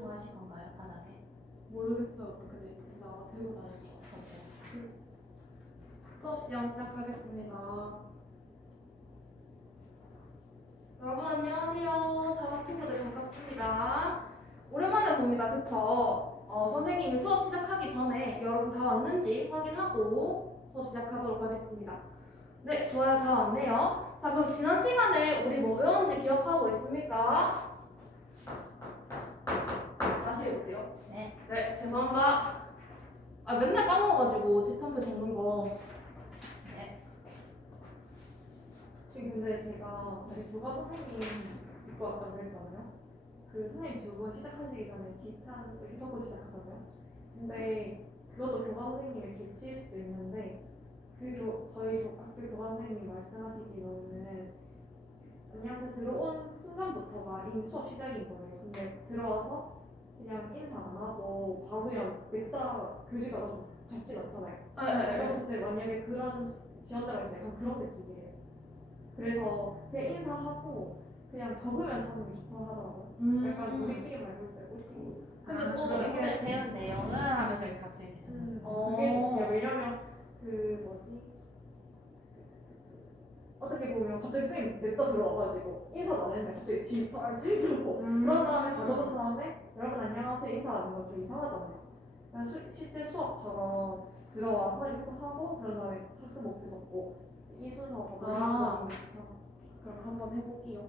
냅두고 하실 건가요, 바닥에? 모르겠어요. 그렇게 돼 있지. 나 들고 다닐 것 같아요. 수업 시험 시작하겠습니다. 여러분 안녕하세요. 사반 친구들 반갑습니다. 오랜만에 봅니다. 그쵸? 어, 선생님이 수업 시작하기 전에 여러분 다 왔는지 확인하고 수업 시작하도록 하겠습니다. 네, 좋아요. 다 왔네요. 자, 그럼 지난 시간에 우리 뭐 배웠는지 기억하고 있습니까? 다시 해볼게요. 네. 네, 죄송합니다. 아, 맨날 까먹어가지고 집탐표 적는 거. 네. 지금 근데 제가 교과 선생님 입고 왔다고 그랬잖아요. 그 선생님 두 분 시작하시기 전에 이렇게 적고 시작하잖아요. 근데 그것도 교과 선생님의 개치일 수도 있는데 그 교, 저희 교, 학교 교과 선생님이 말씀하시기로는 안녕하세요 들어온 순간부터가 이미 수업 시작인 거예요. 근데 들어와서 그냥 인사 안 하고 바로 그냥 냅다 교실가 좀 적진 않잖아요. 네, 제가 볼때 만약에 그런 지원자가 있으면 약간 그런 느낌이에요. 그래서 그냥 인사하고 그냥 적으면서 하는 게 좋다고 하더라고요. 음. 약간 우리끼리 말고 있어요. 우리끼리. 근데 또 그렇게 이렇게 배운 내용을 하면서 이렇게 같이 이렇게 적는 음, 어. 그게 좋대요. 왜냐면 그 뭐지? 어떻게 보면 갑자기 선생님 냅다 들어와가지고 인사도 안 했는데 갑자기 집다 찌르고 음. 그런 다음에 가져온 다음에 여러 분 안녕하세요 인사하는 건 좀 이상하잖아요. 그냥 수, 실제 수업처럼 들어와서 인사하고 그런 다음에 학습 목표 적고 이 순서 아. 그럼 한번 해볼게요.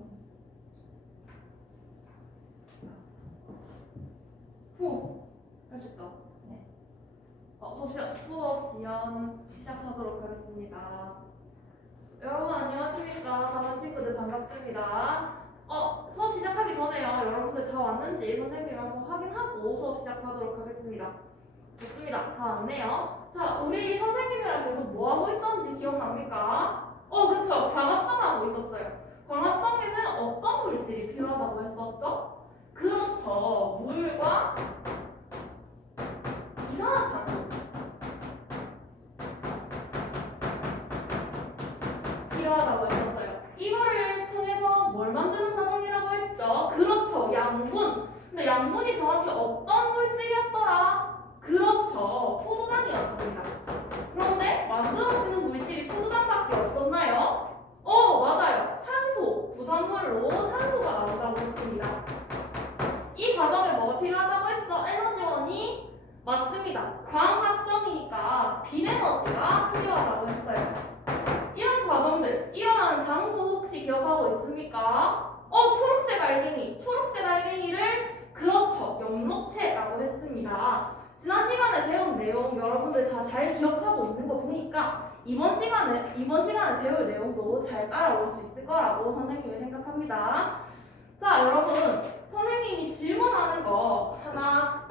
후! 할 수 있다. 네. 어, 수업, 시작, 수업 시연 시작하도록 하겠습니다. 여러분 안녕하십니까. 4반 친구들 반갑습니다. 어, 수업 시작하기 전에요. 여러분들 다 왔는지 선생님이 한번 확인하고 수업 시작하도록 하겠습니다. 좋습니다. 다 왔네요. 자, 우리 선생님이랑 계속 뭐 하고 있었는지 기억납니까? 어, 그쵸. 광합성 하고 있었어요. 광합성에는 기억하고 있습니까? 어, 초록색 알갱이. 초록색 알갱이를 그렇죠. 염록체라고 했습니다. 지난 시간에 배운 내용 여러분들 다 잘 기억하고 있는 거 보니까 이번 시간에 이번 시간에 배울 내용도 잘 따라올 수 있을 거라고 선생님이 생각합니다. 자, 여러분 선생님이 질문하는 거 하나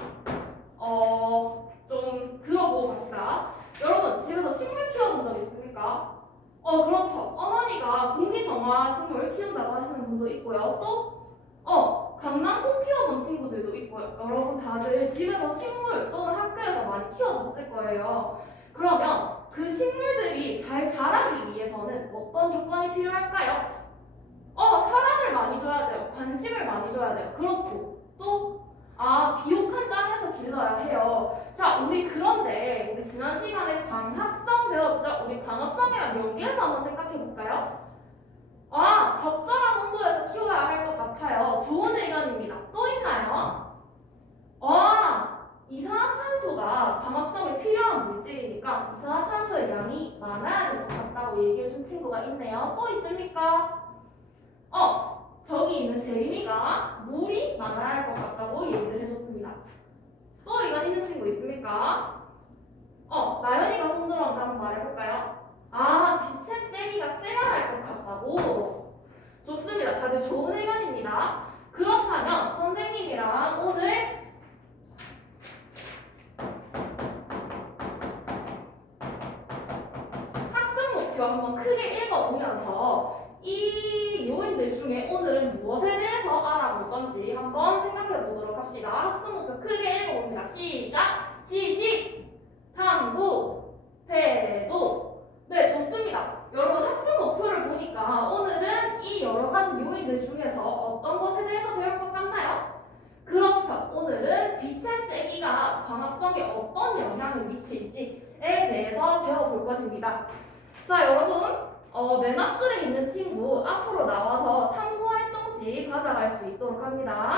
어, 좀 들어보고 갑시다. 여러분 집에서 식물 키워본 적 있습니까? 어, 그렇죠. 어머니가 공기 정화 식물 키운다고 하시는 분도 있고요. 또 어, 강낭콩 키워본 친구들도 있고요. 여러분 다들 집에서 식물 또는 학교에서 많이 키워봤을 거예요. 그러면 그 식물들이 잘 자라기 위해서는 어떤 조건이 필요할까요? 어, 사랑을 많이 줘야 돼요. 관심을 많이 줘야 돼요. 그렇고 또 아, 비옥한 땅에서 길러야 해요. 자, 우리 그런데 우리 지난 시간에 광합성 배웠죠? 우리 광합성이랑 연계해서 한번 생각해 볼까요? 아, 적절한 온도에서 키워야 할 것 같아요. 좋은 의견입니다. 또 있나요? 아, 이산화탄소가 광합성에 필요한 물질이니까 이산화탄소의 양이 많아야 할 것 같다고 얘기해 준 친구가 있네요. 또 있습니까? 어, 저기 있는 제림이가 물이 많아야 할 것 같다고 얘기를 해줬습니다. 또 의견 있는 친구 있습니까? 어, 나연이가 손 들어 한번 말해볼까요? 좋은 의견입니다. 그렇다면 선생님이랑 오늘 학습 목표 한번 크게 읽어보면서 이 요인들 중에 오늘은 무엇에 대해서 알아볼 건지 한번 생각해 보도록 합시다. 학습 목표 크게 읽어봅니다. 시작! 지식, 탐구, 태도. 네, 좋습니다. 여러분 학습 목표를 보니까 오늘은 이 여러 가지 요인들 중에서 어떤 것에 대해서 배울 것 같나요? 그렇죠. 오늘은 빛의 광합성에 어떤 영향을 미칠지에 대해서 배워볼 것입니다. 자, 여러분, 어, 맨 앞줄에 있는 친구 앞으로 나와서 탐구 활동지 받아갈 수 있도록 합니다.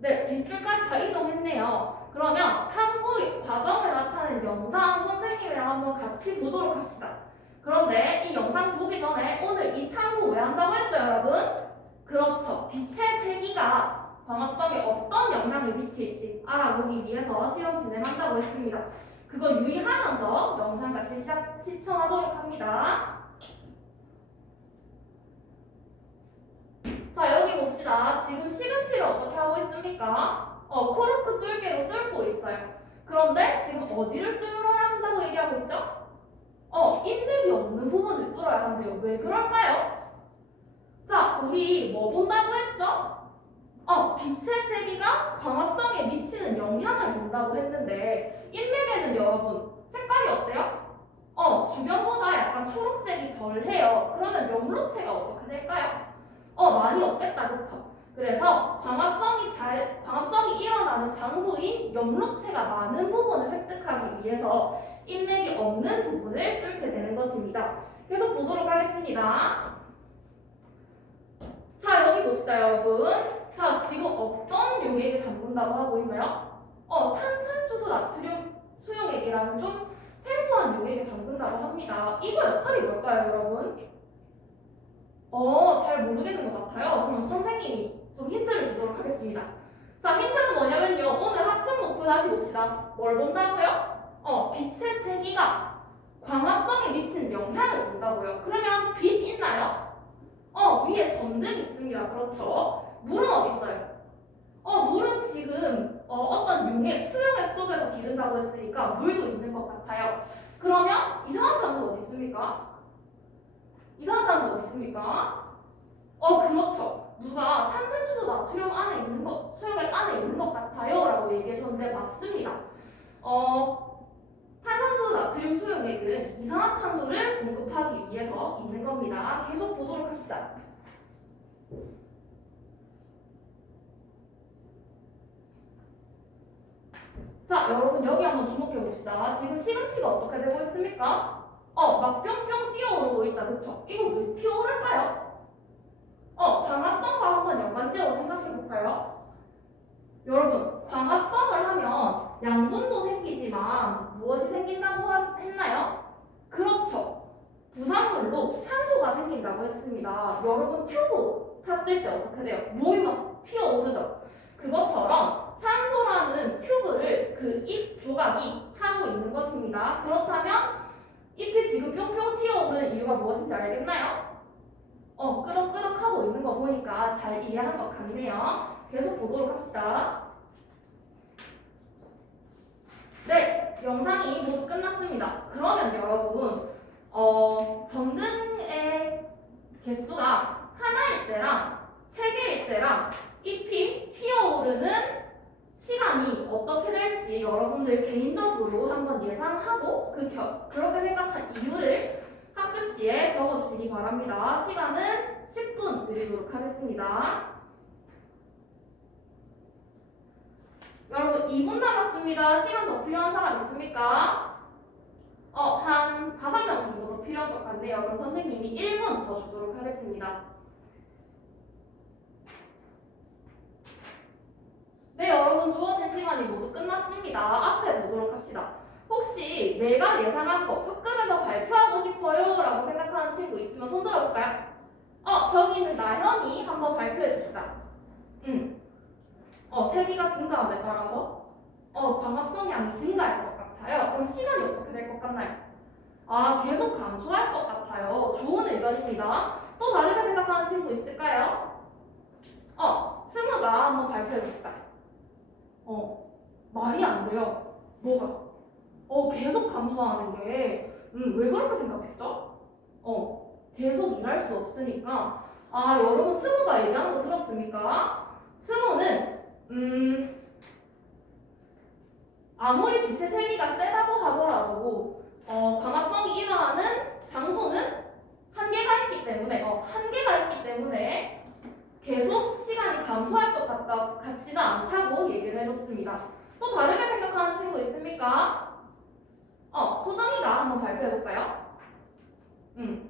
네, 뒷줄까지 다 이동했네요. 그러면 탐구 과정을 나타낸 영상 선생님이랑 한번 같이 보도록 합시다. 그런데 이 영상 보기 전에 오늘 이 탐구 왜 한다고 했죠, 여러분? 그렇죠. 빛의 세기가 광합성에 어떤 영향을 미칠지 알아보기 위해서 실험 진행한다고 했습니다. 그거 유의하면서 영상 같이 시작, 시청하도록 합니다. 자, 여기 봅시다. 지금 시금치를 어떻게 하고 있습니까? 어, 코르크 뚫개로 뚫고 있어요. 그런데 지금 어디를 뚫어야 한다고 얘기하고 있죠? 어, 인맥이 없는 부분을 뚫어야 한대요. 왜 그럴까요? 자, 우리 뭐 본다고 했죠? 어, 빛의 세기가 광합성에 미치는 영향을 본다고 했는데 인맥에는 여러분 색깔이 어때요? 어, 주변보다 약간 초록색이 덜해요. 그러면 연록체가 어떻게 될까요? 어, 많이 없겠다, 그쵸? 그래서 광합성이 잘, 광합성이 일어나는 장소인 염록체가 많은 부분을 획득하기 위해서 인맥이 없는 부분을 뚫게 되는 것입니다. 계속 보도록 하겠습니다. 자, 여기 봅시다, 여러분. 자, 지금 어떤 용액을 담근다고 하고 있나요? 어, 탄산수소 나트륨 수용액이라는 좀 생소한 용액을 담근다고 합니다. 이거 역할이 뭘까요, 여러분? 어, 잘 모르겠는 것 같아요. 그럼 선생님이 좀 힌트를 주도록 하겠습니다. 자, 힌트는 뭐냐면요. 오늘 학습 목표 다시 봅시다. 뭘 본다고요? 어, 빛의 세기가 광합성에 미치는 영향을 본다고요. 그러면 빛 있나요? 어, 위에 전등 있습니다. 그렇죠. 물은 어디 있어요? 어, 물은 지금 어, 어떤 용액, 수용액 속에서 기른다고 했으니까 물도 있는 것 같아요. 그러면 이산화탄소 어디 있습니까? 이산화탄소 어디 있습니까? 어, 그렇죠. 누가 탄산수소 나트륨 안에 있는 것, 수용액 안에 있는 것 같아요. 라고 얘기해 줬는데 맞습니다. 어, 탄산수소 나트륨 수용액은 이산화탄소를 공급하기 위해서 있는 겁니다. 계속 보도록 합시다. 자, 여러분 여기 한번 주목해 봅시다. 지금 시금치가 어떻게 되고 있습니까? 어, 막 뿅뿅 뛰어오르고 있다, 그쵸? 이거 왜 뛰어오를까요? 어, 광합성과 한번 연관 지어서 생각해 볼까요? 여러분, 광합성을 하면 양분도 생기지만 무엇이 생긴다고 하- 했나요? 그렇죠. 부산물로 산소가 생긴다고 했습니다. 여러분, 튜브 탔을 때 어떻게 돼요? 몸이 막 튀어오르죠? 그것처럼 산소라는 튜브를 그 잎 조각이 타고 있는 것입니다. 그렇다면 잎이 지금 뿅뿅 튀어오르는 이유가 무엇인지 알겠나요? 어, 끄덕끄덕 하고 있는 거 보니까 잘 이해한 것 같네요. 계속 보도록 합시다. 네, 영상이 모두 끝났습니다. 그러면 여러분, 어, 전등의 개수가 하나일 때랑 세 개일 때랑 잎이 튀어오르는 시간이 어떻게 될지 여러분들 개인적으로 한번 예상하고 그 겨, 그렇게 생각한 이유를 학습지에 적어주시기 바랍니다. 시간은 10분 드리도록 하겠습니다. 여러분 2분 남았습니다. 시간 더 필요한 사람 있습니까? 어, 한 5명 정도 더 필요한 것 같네요. 그럼 선생님이 1분 더 주도록 하겠습니다. 네, 여러분 주어진 시간이 모두 끝났습니다. 앞에 보도록 합시다. 혹시 내가 예상한 거 학급에서 발표하고 싶어요? 라고 생각하는 친구 있으면 손 들어볼까요? 어, 저기 있는 나현이 한번 발표해 줍시다. 음. 어, 세기가 증가함에 따라서 어, 광합성량이 증가할 것 같아요. 그럼 시간이 어떻게 될 것 같나요? 아, 계속 감소할 것 같아요. 좋은 의견입니다. 또 다르게 생각하는 친구 있을까요? 어, 승우가 한번 발표해 봅시다. 어, 말이 안 돼요. 뭐가? 어, 계속 감소하는 게, 음, 왜 그렇게 생각했죠? 어, 계속 일할 수 없으니까. 아, 여러분 승우가 얘기하는 거 들었습니까? 승우는, 음, 아무리 빛의 세기가 세다고 하더라도, 어, 광합성이 일어나는 장소는 한계가 있기 때문에, 어, 한계가 있기 때문에 계속 시간이 감소할 것 같다, 같지는 않다고 얘기를 해줬습니다. 또 다르게 생각하는 친구 있습니까? 어, 소정이가 한번 발표해볼까요? 음.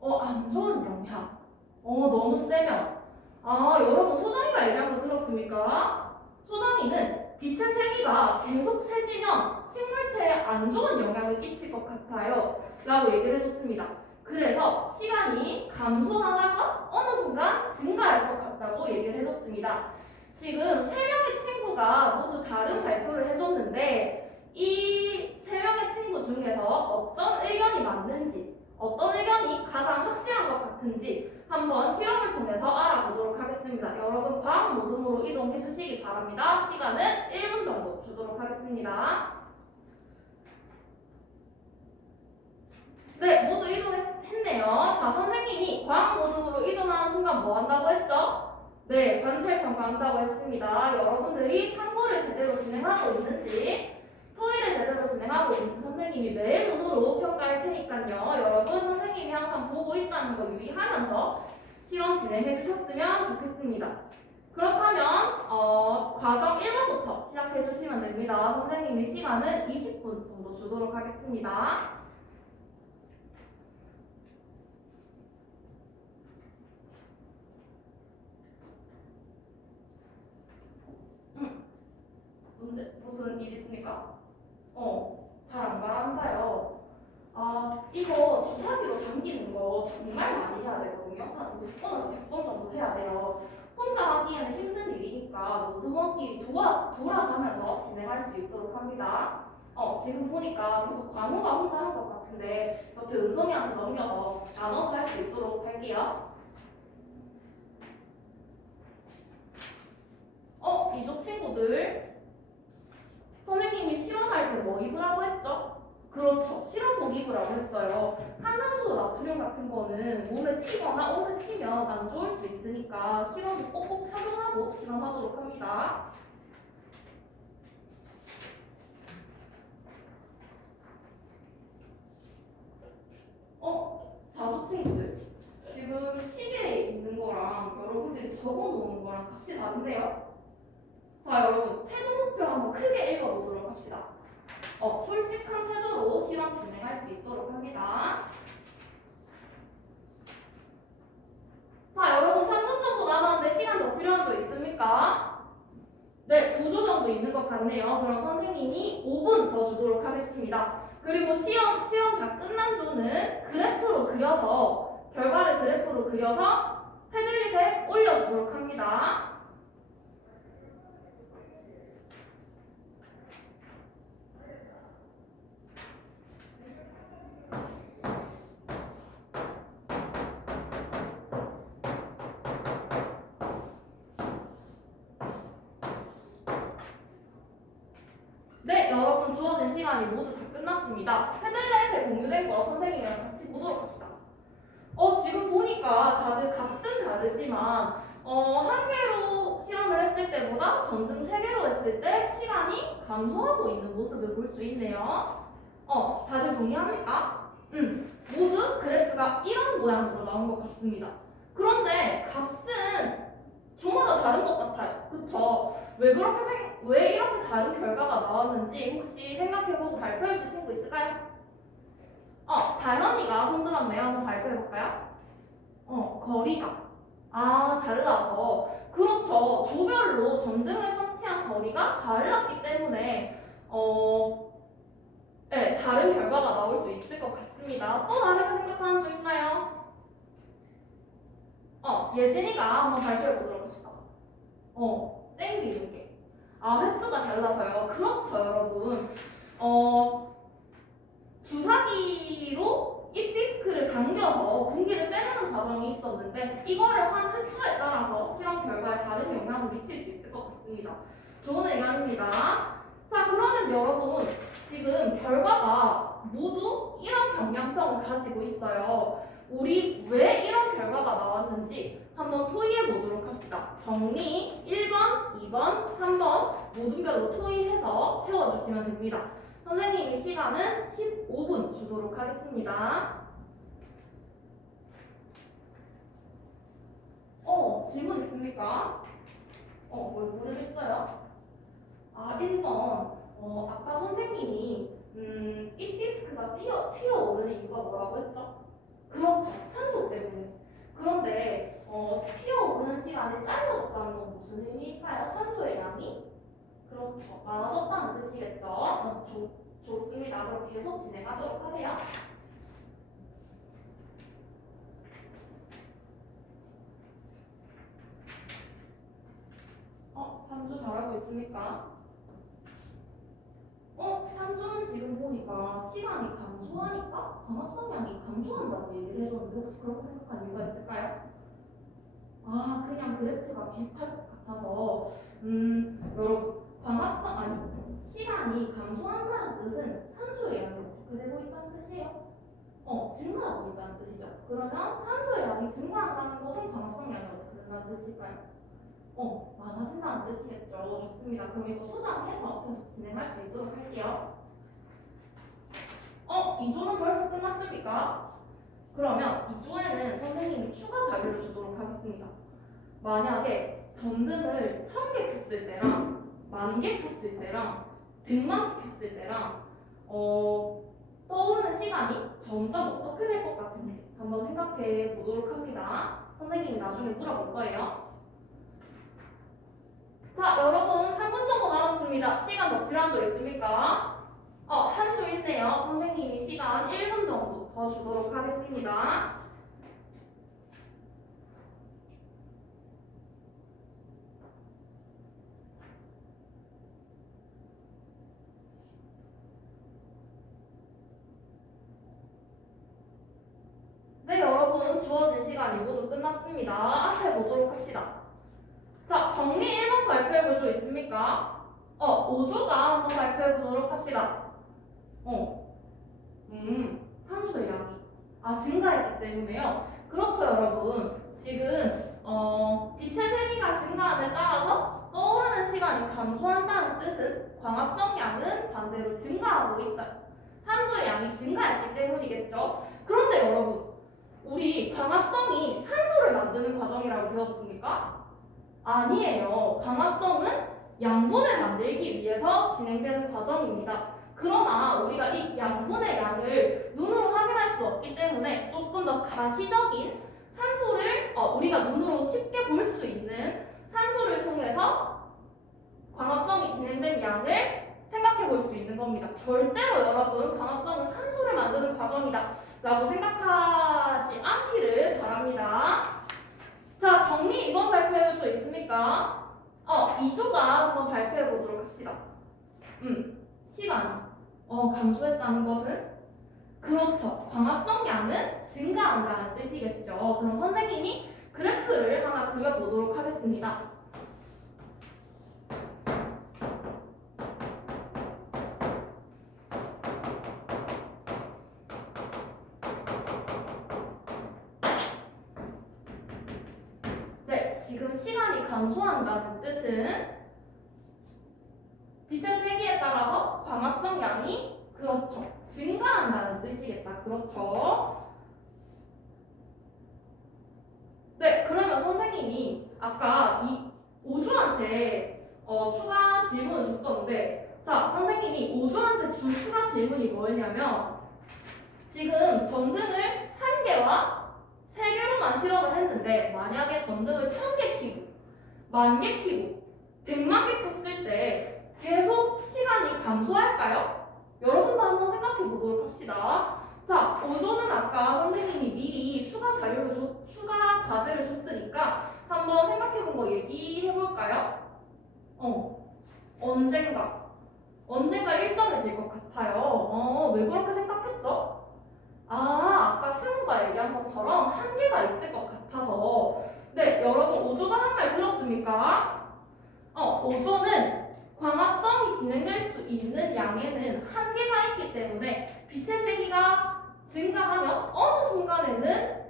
어, 안 좋은 영향. 어, 너무 세면. 아, 여러분, 소정이가 얘기한 거 들었습니까? 소정이는 빛의 세기가 계속 세지면 식물체에 안 좋은 영향을 끼칠 것 같아요. 라고 얘기를 해줬습니다. 그래서 시간이 감소하다가 어느 순간 증가할 것 같다고 얘기를 해줬습니다. 지금 세 명의 친구가 모두 다른 발표를 해줬는데 이 세 명의 친구 중에서 어떤 의견이 맞는지 어떤 의견이 가장 확실한 것 같은지 한번 실험을 통해서 알아보도록 하겠습니다. 여러분 과학 모드로 이동해 주시기 바랍니다. 시간은 1분 정도 주도록 하겠습니다. 네, 모두 이동했 네요. 자, 선생님이 과학 모드로 이동하는 순간 뭐 한다고 했죠? 네, 관찰 평가한다고 했습니다. 여러분들이 탐구를 제대로 진행하고 있는지, 토의를 제대로 진행하고 있는지 선생님이 매일 눈으로 평가할 테니까요. 여러분, 선생님이 항상 보고 있다는 거 유의하면서 실험 진행해 주셨으면 좋겠습니다. 그렇다면, 어, 과정 1번부터 시작해 주시면 됩니다. 선생님이 시간은 20분 정도 주도록 하겠습니다. 문제 무슨 일 있습니까? 어, 잘 안 가라앉아요. 아, 이거 주사기로 당기는 거 정말 많이 해야 되거든요. 한 50번에서 100번 정도 해야 돼요. 혼자 하기에는 힘든 일이니까 모두모끼리 도와, 돌아가면서 진행할 수 있도록 합니다. 어, 지금 보니까 계속 관우가 혼자 한것 같은데 옆에 은성이한테 넘겨서 나눠서 할 수 있도록 할게요. 어, 이쪽 친구들 선생님이 실험할 때 뭐 입으라고 했죠? 그렇죠. 실험복 입으라고 했어요. 탄산수 나트륨 같은 거는 몸에 튀거나 옷에 튀면 안 좋을 수 있으니까 실험복 꼭꼭 착용하고 실험하도록 합니다. 어, 자두 친구들. 지금 시계에 있는 거랑 여러분들이 적어 놓은 거랑 값이 다른데요? 자, 여러분, 태도 목표 한번 크게 읽어보도록 합시다. 어, 솔직한 태도로 실험 진행할 수 있도록 합니다. 자, 여러분, 3분 정도 남았는데 시간 더 필요한 적 있습니까? 네, 두조 정도 있는 것 같네요. 그럼 선생님이 5분 더 주도록 하겠습니다. 그리고 시험, 시험 다 끝난 조는 그래프로 그려서, 결과를 그래프로 그려서 패들릿에 올려주도록 합니다. 네, 여러분 주어진 시간이 모두 다 끝났습니다. 패들렛에 공유된 거 선생님이랑 같이 보도록 합시다. 어, 지금 보니까 다들 값은 다르지만 어, 한 개로 실험을 했을 때보다 전등 세 개로 했을 때 시간이 감소 하고 있는 모습을 볼 수 있네요. 어, 다들 동의합니까? 음, 모두 그래프가 이런 모양으로 나온 것 같습니다. 그런데 값은 저마다 다른 것 같아요. 그쵸? 왜 그렇게 생, 왜 이렇게 다른 결과가 나왔는지 혹시 생각해보고 발표해 주실 친구 있을까요? 어, 다현이가 손 들었네요. 한번 발표해 볼까요? 어, 거리가 아 달라서 그렇죠. 조별로 전등을 설치한 거리가 달랐기 때문에 어, 네, 다른 결과가 나올 수 있을 것 같습니다. 또 다르게 생각하는 분 있나요? 어, 예진이가 한번 발표해 보도록 합시다. 어, 땡기는 게. 아, 횟수가 달라서요. 그렇죠, 여러분. 어, 주사기로 입 디스크를 당겨서 공기를 빼내는 과정이 있었는데 이거를 한 횟수에 따라서 실험 결과에 다른 영향을 미칠 수 있을 것 같습니다. 좋은 의견입니다. 자 그러면 여러분 지금 결과가 모두 이런 경향성을 가지고 있어요. 우리 왜 이런 결과가 나왔는지 한번 토의해 보도록 합시다. 정리 1번, 2번, 3번 모든 별로 토의해서 채워주시면 됩니다. 선생님이 시간은 15분 주도록 하겠습니다. 어, 질문 있습니까? 어, 뭘 모르겠어요? 아, 1번. 어, 아까 선생님이, 음, 이 디스크가 튀어, 튀어오르는 이유가 뭐라고 했죠? 그렇죠. 산소 때문에. 그런데, 어, 튀어오르는 시간이 짧아졌다는 건 무슨 의미일까요? 산소의 양이? 그렇죠. 많아졌다는 뜻이겠죠? 어, 좋, 좋습니다. 그럼 계속 진행하도록 하세요. 어, 3조 잘하고 있습니까? 어, 3조는 지금 보니까 시간이 감소하니까 광합성량이 감소한다고 얘기를 해줬는데 혹시 그렇게 생각한 이유가 있을까요? 아, 그냥 그래프가 비슷할 것 같아서 음, 여러분 광합성 아니 시간이 감소한다는 뜻은 산소의 양이 어떻게 되고 있다는 뜻이에요? 어, 증가하고 있다는 뜻이죠. 그러면 산소의 양이 증가한다는 것은 광합성량이 어떻게 된다는 뜻일까요? 어, 많아진다는 뜻이겠죠. 좋습니다. 그럼 이거 수정해서 계속 진행할 수 있도록 할게요. 어, 2조는 벌써 끝났습니까? 그러면 2조에는 선생님이 추가 자료를 주도록 하겠습니다. 만약에 전등을 1000개 켰을 때랑 만개 켰을 때랑 100만 개 켰을 때랑 어, 떠오르는 시간이 점점 어떻게 될 것 같은지 한번 생각해 보도록 합니다. 선생님이 나중에 물어볼 거예요. 자, 여러분 3분 정도 남았습니다. 시간 더 필요한 조 있습니까? 어, 한조 있네요. 선생님이 시간 1분 정도 더 주도록 하겠습니다. 네, 여러분 주어진 시간이 모두 끝났습니다. 앞에 보도록 합시다. 자, 정리 1번 발표해 볼조 있습니까? 어, 5조가 한번 발표해 보도록 합시다. 어, 음, 산소의 양이 아 증가했기 때문에요. 그렇죠, 여러분. 지금 어, 빛의 세기가 증가함에 따라서 떠오르는 시간이 감소한다는 뜻은 광합성 양은 반대로 증가하고 있다. 산소의 양이 증가했기 때문이겠죠. 그런데 여러분, 우리 광합성이 산소를 만드는 과정이라고 배웠습니까? 아니에요. 광합성은 양분을 만들기 위해서 진행되는 과정입니다. 그러나 우리가 이 양분의 양을 눈으로 확인할 수 없기 때문에 조금 더 가시적인 산소를 어, 우리가 눈으로 쉽게 볼 수 있는 산소를 통해서 광합성이 진행된 양을 생각해 볼 수 있는 겁니다. 절대로 여러분 광합성은 산소를 만드는 과정이다 라고 생각하지 않기를 바랍니다. 자, 정리 이번 발표해 볼수 있습니까? 어, 2조가 한번 발표해 보도록 합시다. 음, 시간. 어, 감소했다는 것은? 그렇죠. 광합성 양은 증가한다는 뜻이겠죠. 그럼 선생님이 그래프를 하나 그려보도록 하겠습니다. 그렇죠. 네, 그러면 선생님이 아까 이 오조한테 어, 추가 질문을 줬었는데 자, 선생님이 오조한테 준 추가 질문이 뭐였냐면 지금 전등을 한 개와 세 개로만 실험을 했는데 만약에 전등을 천개 켜고 만개 켜고 백만 개 켰을 때 계속 시간이 감소할까요? 여러분도 한번 생각해 보도록 합시다. 자, 오조는 아까 선생님이 미리 추가 자료를 줬, 추가 과제를 줬으니까 한번 생각해 본 거 얘기해 볼까요? 어, 언젠가. 언젠가 일정해질 것 같아요. 어, 왜 그렇게 생각했죠? 아, 아까 승우가 얘기한 것처럼 한계가 있을 것 여러분 오조가 한 말 들었습니까? 어, 오조는 광합성이 진행될 수 있는 양에는 한계가 있기 때문에 빛의 세기가 증가하면 어느 순간에는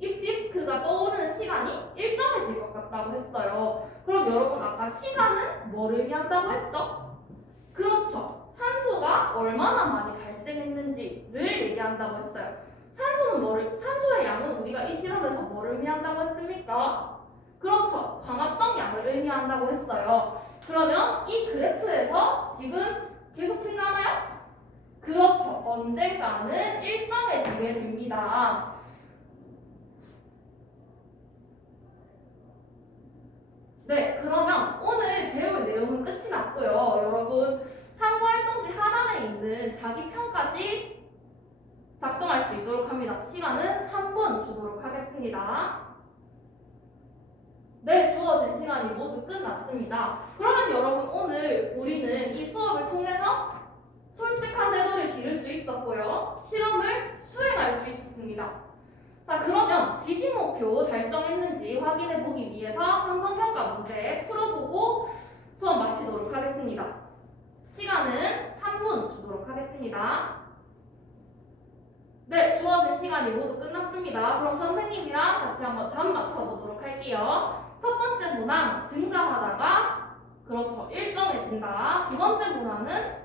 입 디스크가 떠오르는 시간이 일정해질 것 같다고 했어요. 그럼 여러분 아까 시간은 뭘 의미한다고 했죠? 그렇죠. 산소가 얼마나 많이 발생했는지를 얘기한다고 했어요. 산소는 뭐를 산소의 양은 우리가 이 실험에서 뭘 의미한다고 했습니까? 그렇죠. 광합성 양을 의미한다고 했어요. 그러면 이 그래프에서 지금 계속 증가하나요? 그렇죠. 언젠가는 일정해지게 됩니다. 네, 그러면 오늘 배울 내용은 끝이 났고요. 여러분, 상부활동지 하단에 있는 자기 평까지 작성할 수 있도록 합니다. 시간은 3분 주도록 하겠습니다. 네, 주어진 시간이 모두 끝났습니다. 그러면 여러분, 오늘 우리는 이 수업을 통해서 솔직한 태도를 기를 수 있었고요. 실험을 수행할 수 있었습니다. 자, 그러면 지시 목표 달성했는지 확인해 보기 위해서 형성평가 문제 풀어보고 수업 마치도록 하겠습니다. 시간은 3분 주도록 하겠습니다. 네, 주어진 시간이 모두 끝났습니다. 그럼 선생님이랑 같이 한번 답 맞춰보도록 할게요. 첫 번째 문항 증가하다가 그렇죠 일정해진다. 두 번째 문항은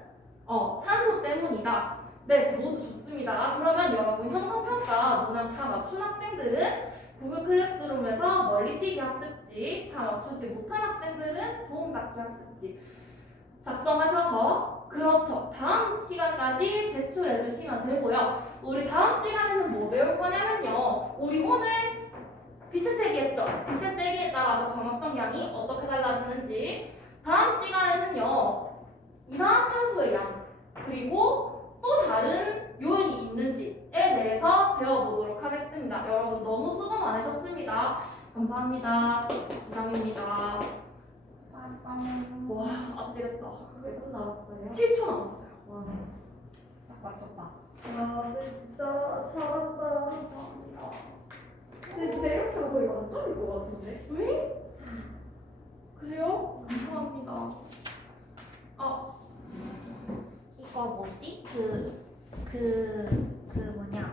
때문이다. 네, 모두 좋습니다. 그러면 여러분 형성평가 문항 다 맞춘 학생들은 구글 클래스룸에서 멀리뛰기 학습지 다 맞추지 못한 학생들은 도움받기 학습지 작성하셔서 그렇죠. 다음 시간까지 제출해 주시면 되고요. 우리 다음 시간에는 뭐 배울 거냐면요. 우리 오늘 빛의 세기 했죠. 빛의 세기에 따라서 광합성 양이 어떻게 달라지는지 다음 시간에는요. 이산화탄소의 양 그리고 또 다른 요인이 있는지에 대해서 배워보도록 하겠습니다. 여러분 너무 수고 많으셨습니다. 감사합니다. 이상입니다. 와 아찔했다. 몇분 남았어요? 7초 남았어요. 와, 딱 맞췄다. 와 진짜 잘한다. 근데 진짜 이렇게 하면 거의 만점일 것 같은데? 왜? 그래요? 감사합니다. 아, 이거 뭐지? 그, 그, 그 뭐냐.